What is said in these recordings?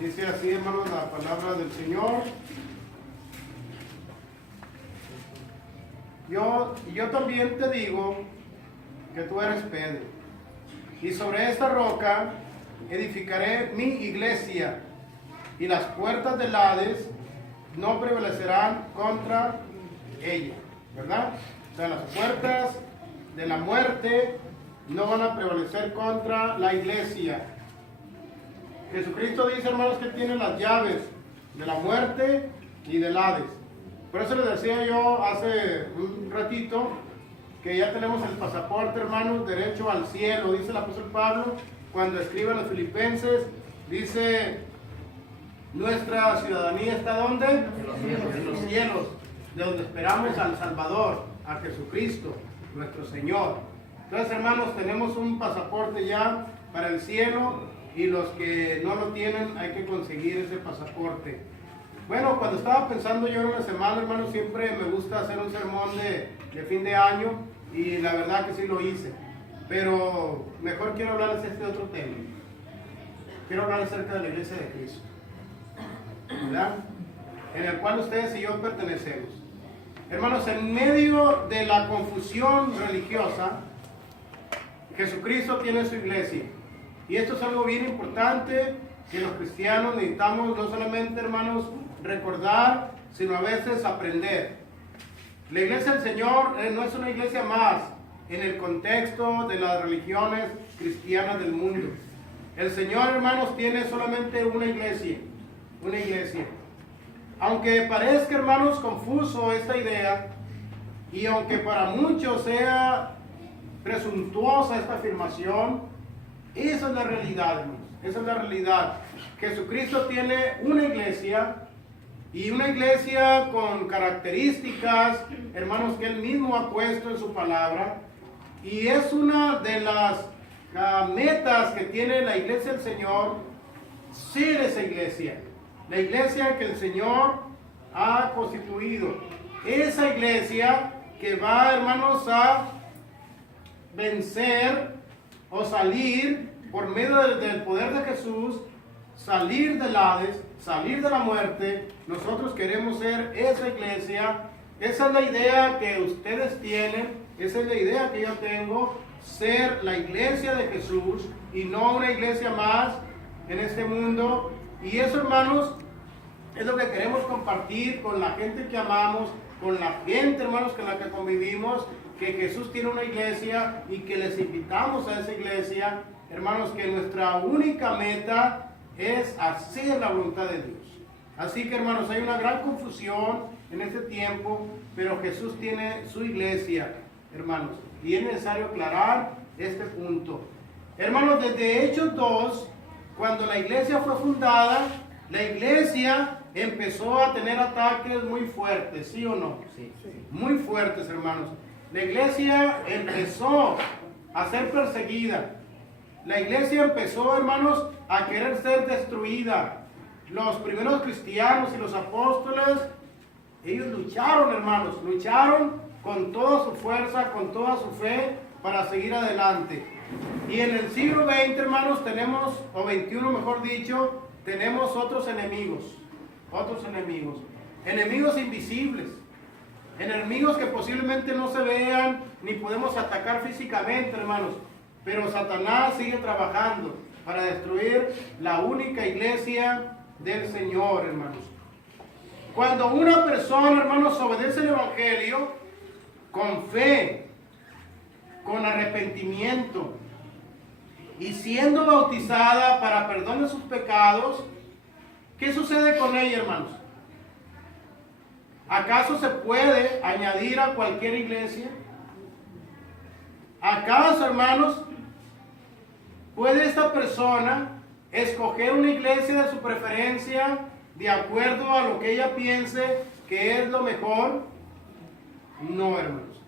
Dice así, hermanos, la palabra del Señor. Yo también te digo que tú eres Pedro, y sobre esta roca edificaré mi iglesia, y las puertas del Hades no prevalecerán contra ella, ¿verdad? O sea, las puertas de la muerte no van a prevalecer contra la iglesia. Jesucristo dice, hermanos, que tiene las llaves de la muerte y del Hades. Por eso les decía yo hace un ratito que ya tenemos el pasaporte, hermanos, derecho al cielo. Dice el apóstol Pablo cuando escribe a los filipenses, dice, nuestra ciudadanía está ¿dónde? En los cielos, de donde esperamos al Salvador, a Jesucristo, nuestro Señor. Entonces, hermanos, tenemos un pasaporte ya para el cielo, y los que no lo tienen hay que conseguir ese pasaporte. Bueno, cuando estaba pensando yo en una semana, hermanos, siempre me gusta hacer un sermón de fin de año, y la verdad que sí lo hice. Pero mejor quiero hablarles de este otro tema. Quiero hablar acerca de la iglesia de Cristo, ¿verdad? En el cual ustedes y yo pertenecemos. Hermanos, en medio de la confusión religiosa, Jesucristo tiene su iglesia. Y esto es algo bien importante que los cristianos necesitamos no solamente, hermanos, recordar, sino a veces aprender. La iglesia del Señor no es una iglesia más en el contexto de las religiones cristianas del mundo. El Señor, hermanos, tiene solamente una iglesia. Una iglesia. Aunque parezca, hermanos, confuso esta idea, y aunque para muchos sea presuntuosa esta afirmación, esa es la realidad, hermanos. Esa es la realidad. Jesucristo tiene una iglesia, y una iglesia con características, hermanos, que Él mismo ha puesto en su palabra. Y es una de las metas que tiene la iglesia del Señor, ser esa iglesia. La iglesia que el Señor ha constituido. Esa iglesia que va, hermanos, a vencer o salir por medio del poder de Jesús, salir del Hades, salir de la muerte. Nosotros queremos ser esa iglesia. Esa es la idea que ustedes tienen, esa es la idea que yo tengo, ser la iglesia de Jesús y no una iglesia más en este mundo. Y eso, hermanos, es lo que queremos compartir con la gente que amamos, con la gente, hermanos, con la que convivimos, que Jesús tiene una iglesia y que les invitamos a esa iglesia, hermanos, que nuestra única meta es hacer la voluntad de Dios. Así que, hermanos, hay una gran confusión en este tiempo, pero Jesús tiene su iglesia, hermanos, y es necesario aclarar este punto. Hermanos, desde Hechos 2, cuando la iglesia fue fundada, la iglesia empezó a tener ataques muy fuertes, ¿sí o no? Sí. Muy fuertes, hermanos. La iglesia empezó a ser perseguida. La iglesia empezó, hermanos, a querer ser destruida. Los primeros cristianos y los apóstoles, ellos lucharon, hermanos, lucharon con toda su fuerza, con toda su fe para seguir adelante. Y en el siglo XX, hermanos, tenemos, o XXI mejor dicho, tenemos otros enemigos, enemigos invisibles, enemigos que posiblemente no se vean ni podemos atacar físicamente, hermanos, pero Satanás sigue trabajando para destruir la única iglesia del Señor, hermanos. Cuando una persona, hermanos, obedece el Evangelio con fe, con arrepentimiento y siendo bautizada para perdón de sus pecados, ¿qué sucede con ella, hermanos? ¿Acaso se puede añadir a cualquier iglesia? ¿Acaso, hermanos, puede esta persona escoger una iglesia de su preferencia de acuerdo a lo que ella piense que es lo mejor? No, hermanos.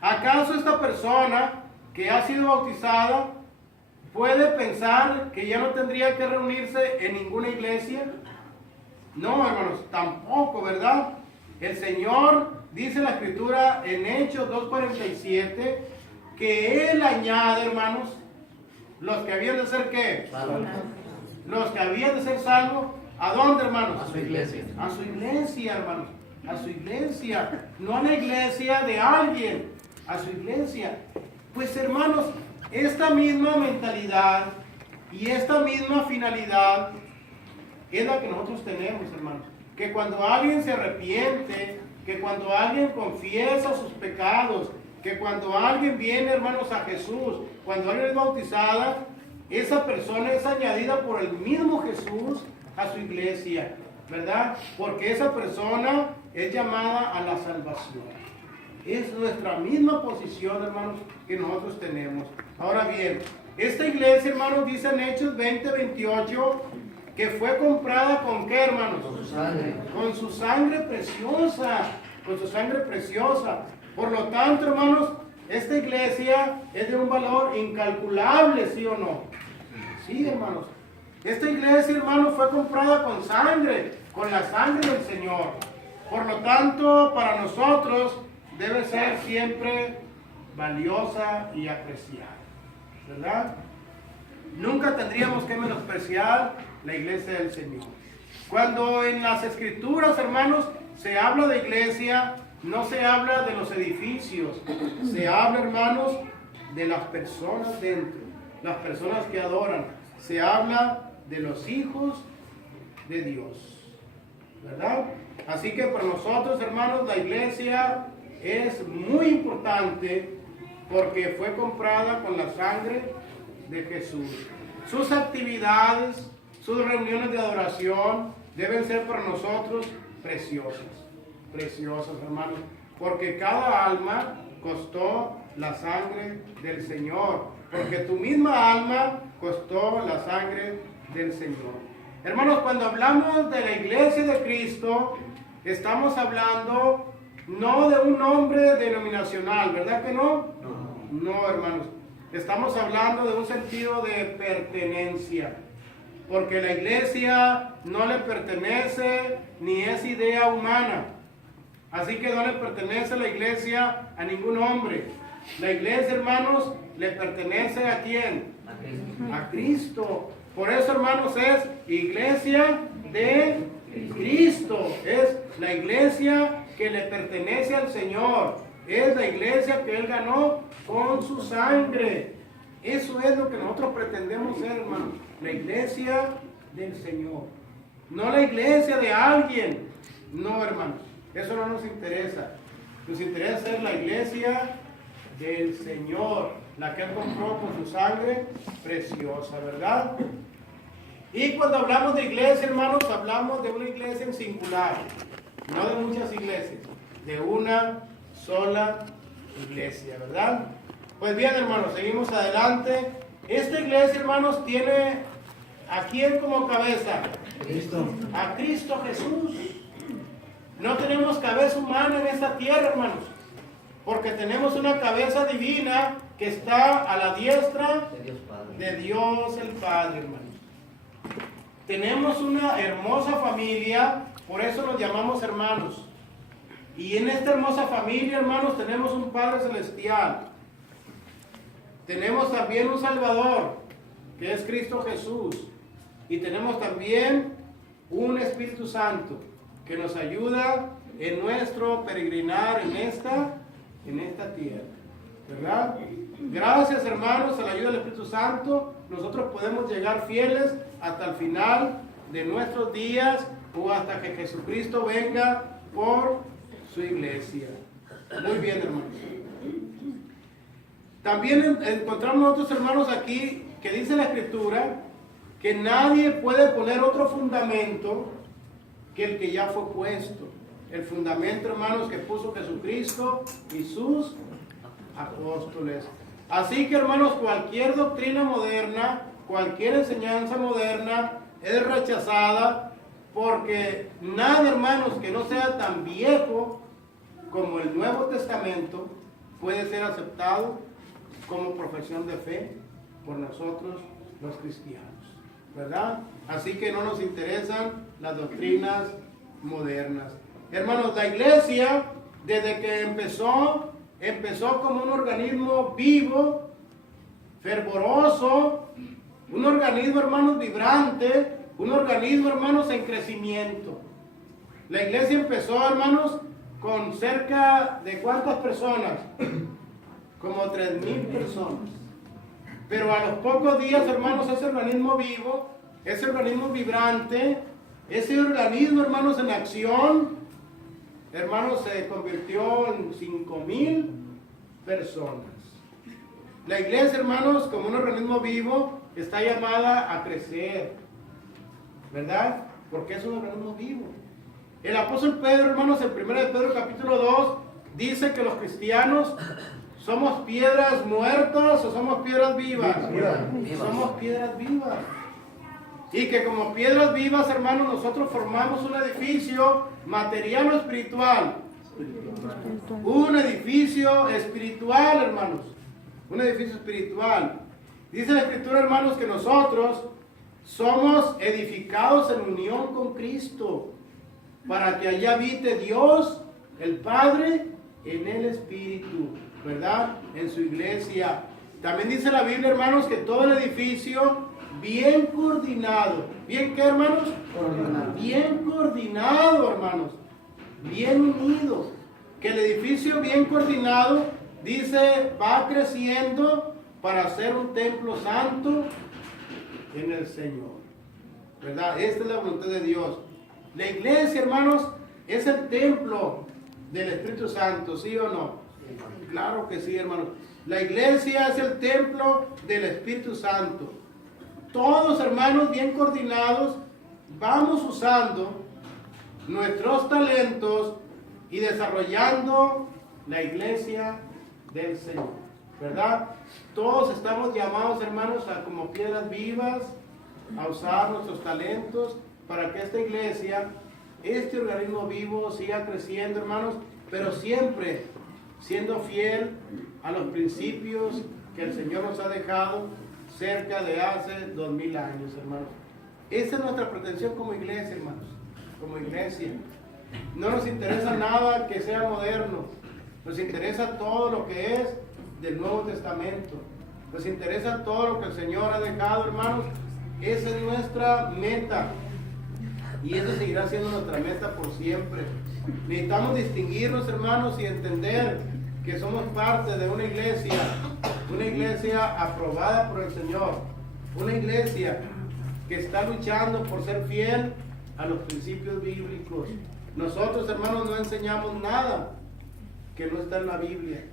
¿Acaso esta persona que ha sido bautizada puede pensar que ya no tendría que reunirse en ninguna iglesia? No, hermanos, tampoco, ¿verdad? El Señor dice en la Escritura en Hechos 2:47 que Él añade, hermanos, los que habían de ser ¿qué? los que habían de ser salvos, ¿a dónde, hermanos? A su iglesia. A su iglesia, hermanos. A su iglesia. No a la iglesia de alguien. A su iglesia. Pues, hermanos, esta misma mentalidad y esta misma finalidad es la que nosotros tenemos, hermanos. Que cuando alguien se arrepiente, que cuando alguien confiesa sus pecados, que cuando alguien viene, hermanos, a Jesús, cuando alguien es bautizada, esa persona es añadida por el mismo Jesús a su iglesia, ¿verdad? Porque esa persona es llamada a la salvación. Es nuestra misma posición, hermanos, que nosotros tenemos. Ahora bien, esta iglesia, hermanos, dice en Hechos 20:28, que fue comprada ¿con qué, hermanos? Con su sangre. Con su sangre preciosa. Con su sangre preciosa. Por lo tanto, hermanos, esta iglesia es de un valor incalculable, ¿sí o no? Sí, hermanos. Esta iglesia, hermanos, fue comprada con sangre, con la sangre del Señor. Por lo tanto, para nosotros debe ser siempre valiosa y apreciada, ¿verdad? Nunca tendríamos que menospreciar la iglesia del Señor. Cuando en las Escrituras, hermanos, se habla de iglesia, no se habla de los edificios, se habla, hermanos, de las personas dentro, las personas que adoran. Se habla de los hijos de Dios, ¿verdad? Así que para nosotros, hermanos, la iglesia es muy importante porque fue comprada con la sangre de Jesús. Sus actividades, sus reuniones de adoración deben ser para nosotros preciosas, preciosas, hermanos, porque cada alma costó la sangre del Señor, porque tu misma alma costó la sangre del Señor. Hermanos, cuando hablamos de la iglesia de Cristo, estamos hablando no de un nombre denominacional, ¿verdad que no? No, hermanos. Estamos hablando de un sentido de pertenencia, porque la iglesia no le pertenece ni es idea humana. Así que no le pertenece la iglesia a ningún hombre. La iglesia, hermanos, le pertenece ¿a quién? A Cristo. Por eso, hermanos, es iglesia de Cristo. Es la iglesia que le pertenece al Señor. Es la iglesia que Él ganó con su sangre. Eso es lo que nosotros pretendemos ser, hermanos. La iglesia del Señor. No la iglesia de alguien. No, hermanos. Eso no nos interesa. Nos interesa ser la iglesia del Señor. La que Él compró con su sangre preciosa, ¿verdad? Y cuando hablamos de iglesia, hermanos, hablamos de una iglesia en singular. No de muchas iglesias. De una sola iglesia, ¿verdad? Pues bien, hermanos, seguimos adelante. Esta iglesia, hermanos, tiene ¿a quién como cabeza? Cristo. A Cristo Jesús. No tenemos cabeza humana en esta tierra, hermanos, porque tenemos una cabeza divina que está a la diestra De Dios Padre. de Dios el Padre, hermanos. Tenemos una hermosa familia, por eso nos llamamos hermanos. Y en esta hermosa familia, hermanos, tenemos un Padre Celestial. Tenemos también un Salvador, que es Cristo Jesús. Y tenemos también un Espíritu Santo, que nos ayuda en nuestro peregrinar en esta tierra. ¿Verdad? Gracias, hermanos, a la ayuda del Espíritu Santo, nosotros podemos llegar fieles hasta el final de nuestros días o hasta que Jesucristo venga por su iglesia. Muy bien, hermanos. También encontramos otros hermanos aquí que dice la Escritura que nadie puede poner otro fundamento que el que ya fue puesto. El fundamento, hermanos, que puso Jesucristo y sus apóstoles. Así que, hermanos, cualquier doctrina moderna, cualquier enseñanza moderna es rechazada porque nada, hermanos, que no sea tan viejo como el Nuevo Testamento puede ser aceptado como profesión de fe por nosotros los cristianos, ¿verdad? Así que no nos interesan las doctrinas modernas. Hermanos, la iglesia, desde que empezó como un organismo vivo, fervoroso, Un organismo, hermanos, vibrante, un organismo, hermanos, en crecimiento. La iglesia empezó, hermanos, con cerca de ¿cuántas personas? Como 3,000 personas. Pero a los pocos días, hermanos, ese organismo vivo, ese organismo vibrante, ese organismo, hermanos, en acción, hermanos, se convirtió en 5,000 personas. La iglesia, hermanos, como un organismo vivo, está llamada a crecer, ¿verdad? Porque es un organismo vivo. El apóstol Pedro, hermanos, en 1 de Pedro capítulo 2, dice que los cristianos somos piedras muertas o somos piedras vivas. Somos piedras vivas. Y que como piedras vivas, hermanos, nosotros formamos un edificio material o espiritual. Un edificio espiritual, hermanos. Un edificio espiritual. Dice la Escritura, hermanos, que nosotros somos edificados en unión con Cristo, para que allá habite Dios, el Padre, en el Espíritu, ¿verdad? En su iglesia. También dice la Biblia, hermanos, que todo el edificio bien coordinado. ¿Bien qué, hermanos? Coordinado. Bien coordinado, hermanos. Bien unido. Que el edificio bien coordinado, dice, va creciendo para ser un templo santo en el Señor, ¿verdad? Esta es la voluntad de Dios. La iglesia, hermanos, es el templo del Espíritu Santo, ¿sí o no? Claro que sí, hermanos. La iglesia es el templo del Espíritu Santo. Todos, hermanos, bien coordinados, vamos usando nuestros talentos y desarrollando la iglesia del Señor, ¿verdad? Todos estamos llamados, hermanos, a como piedras vivas, a usar nuestros talentos para que esta iglesia, este organismo vivo, siga creciendo, hermanos, pero siempre siendo fiel a los principios que el Señor nos ha dejado cerca de hace 2000 años, hermanos. Esa es nuestra pretensión como iglesia, hermanos, como iglesia. No nos interesa nada que sea moderno, nos interesa todo lo que es del Nuevo Testamento, nos interesa todo lo que el Señor ha dejado, hermanos. Esa es nuestra meta y eso seguirá siendo nuestra meta por siempre. Necesitamos distinguirnos, hermanos, y entender que somos parte de una iglesia aprobada por el Señor, una iglesia que está luchando por ser fiel a los principios bíblicos. Nosotros, hermanos, no enseñamos nada que no está en la Biblia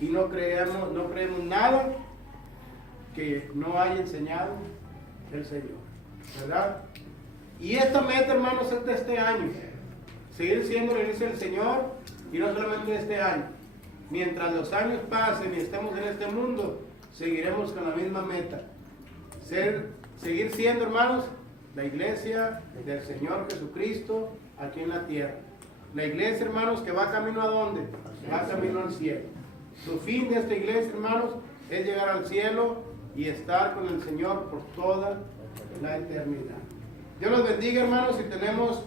y no creemos nada que no haya enseñado el Señor, ¿verdad? Y esta meta, hermanos, es de este año, seguir siendo la iglesia del Señor, y no solamente de este año. Mientras los años pasen y estemos en este mundo, seguiremos con la misma meta, seguir siendo, hermanos, la iglesia del Señor Jesucristo aquí en la tierra. La iglesia, hermanos, que va camino ¿a dónde? Va camino al cielo. Su fin de esta iglesia, hermanos, es llegar al cielo y estar con el Señor por toda la eternidad. Dios los bendiga, hermanos, y tenemos